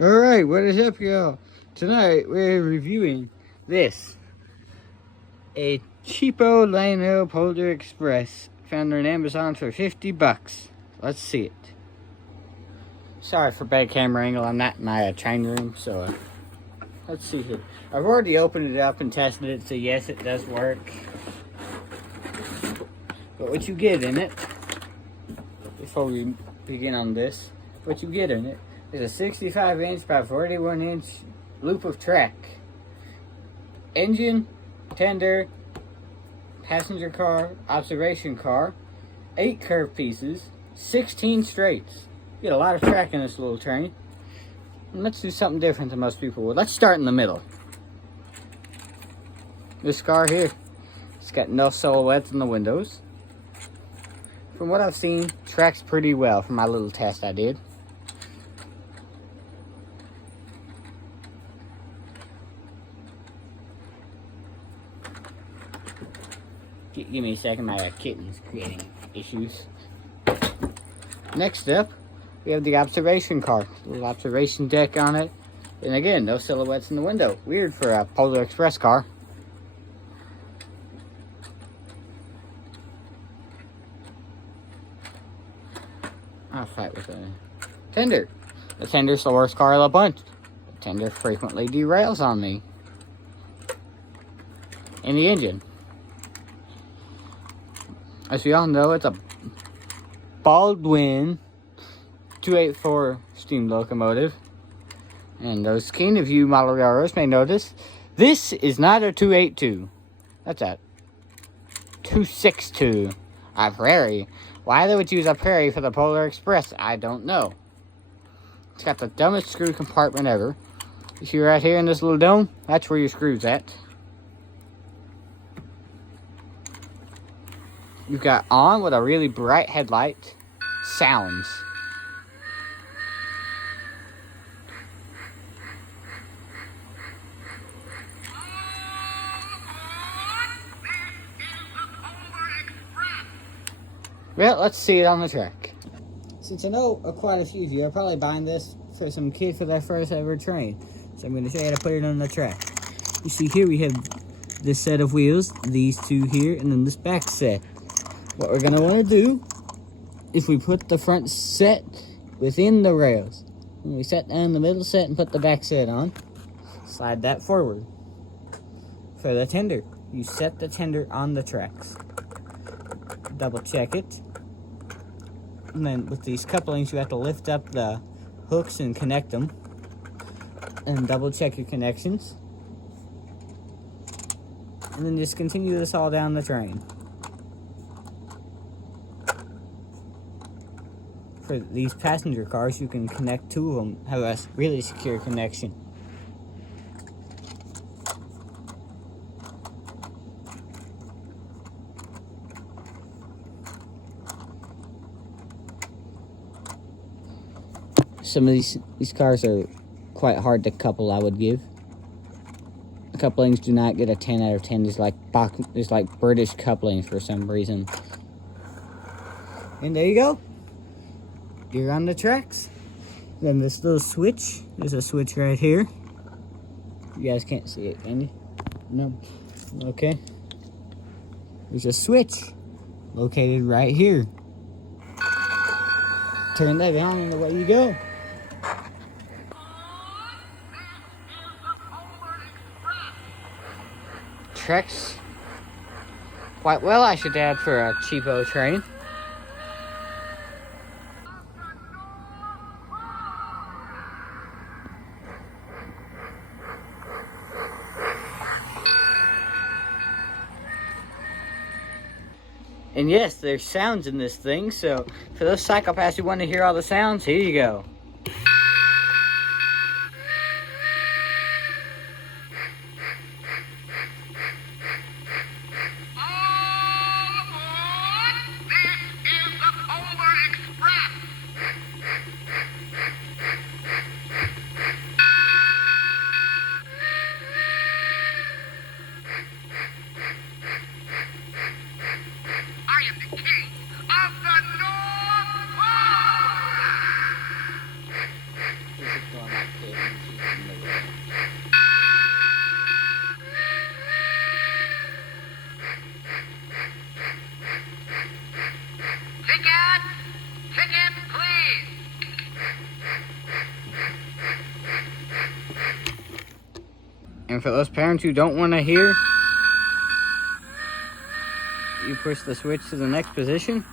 Alright, what is up, y'all? Tonight we're reviewing this. A cheapo Lionel Polar Express. Found on Amazon for $50. Let's see it. Sorry for bad camera angle, I'm not in my train room, so let's see here. I've already opened it up and tested it, so yes, it does work. But what you get in it, before we begin on this, what you get in it is a 65-inch by 41-inch loop of track. Engine, tender, passenger car, observation car, 8 curved pieces, 16 straights. You get a lot of track in this little train. And let's do something different than most people would. Let's start in the middle. This car here, it's got no silhouettes in the windows. From what I've seen, tracks pretty well from my little test I did. Give me a second, my kitten's creating issues. Next up, we have the observation car. Little observation deck on it. And again, no silhouettes in the window. Weird for a Polar Express car. I'll fight with a tender. The tender's the worst car of the bunch. The tender frequently derails on me. And the engine. As we all know, it's a Baldwin 284 steam locomotive. And those keen of you model railroads may notice, this is not a 282. That's a 262. A Prairie. Why they would use a Prairie for the Polar Express, I don't know. It's got the dumbest screw compartment ever. You see right here in this little dome? That's where your screw's at. You've got on with a really bright headlight. Sounds. Well, let's see it on the track. Since I know quite a few of you are probably buying this for some kid for their first ever train, so I'm going to show you how to put it on the track. You see here we have this set of wheels, these two here, and then this back set. What we're going to want to do, if we put the front set within the rails, when we set down the middle set and put the back set on, slide that forward. For the tender, you set the tender on the tracks. Double check it. And then with these couplings, you have to lift up the hooks and connect them. And double check your connections. And then just continue this all down the train. For these passenger cars, you can connect two of them, have a really secure connection. Some of these cars are quite hard to couple, I would give. The couplings do not get a 10 out of 10. There's like British couplings for some reason. And there you go. You're on the tracks. Then this little switch, there's a switch right here. You guys can't see it, can you? No. Okay. There's a switch located right here. Turn that on and away you go. Tracks quite well, I should add, for a cheapo train. And yes, there's sounds in this thing, so for those psychopaths who want to hear all the sounds, here you go. And for those parents who don't want to hear, you push the switch to the next position,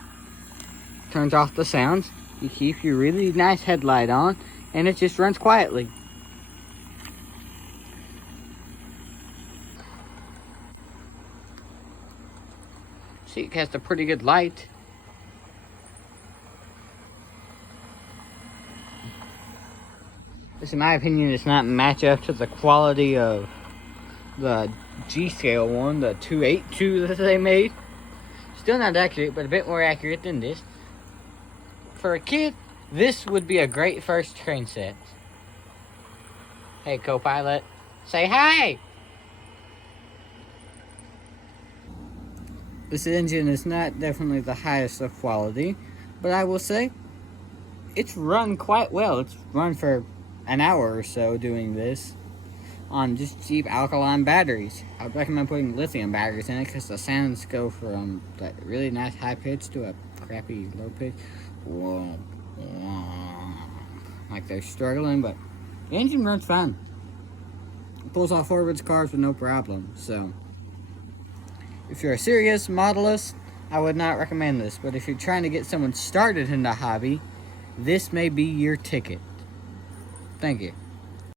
turns off the sounds, you keep your really nice headlight on, and it just runs quietly. See, it has a pretty good light. This, in my opinion, does not match up to the quality of the G-scale one, the 282 that they made. Still not accurate, but a bit more accurate than this. For a kid, this would be a great first train set. Hey, co-pilot, say hi! This engine is not definitely the highest of quality, but I will say it's run quite well. It's run for an hour or so doing this on just cheap alkaline batteries. I would recommend putting lithium batteries in it because the sounds go from that really nice high pitch to a crappy low pitch. Whoa, whoa. Like they're struggling, but the engine runs fine. It pulls off forwards cars with no problem. So if you're a serious modelist, I would not recommend this. But if you're trying to get someone started in the hobby, this may be your ticket. Thank you.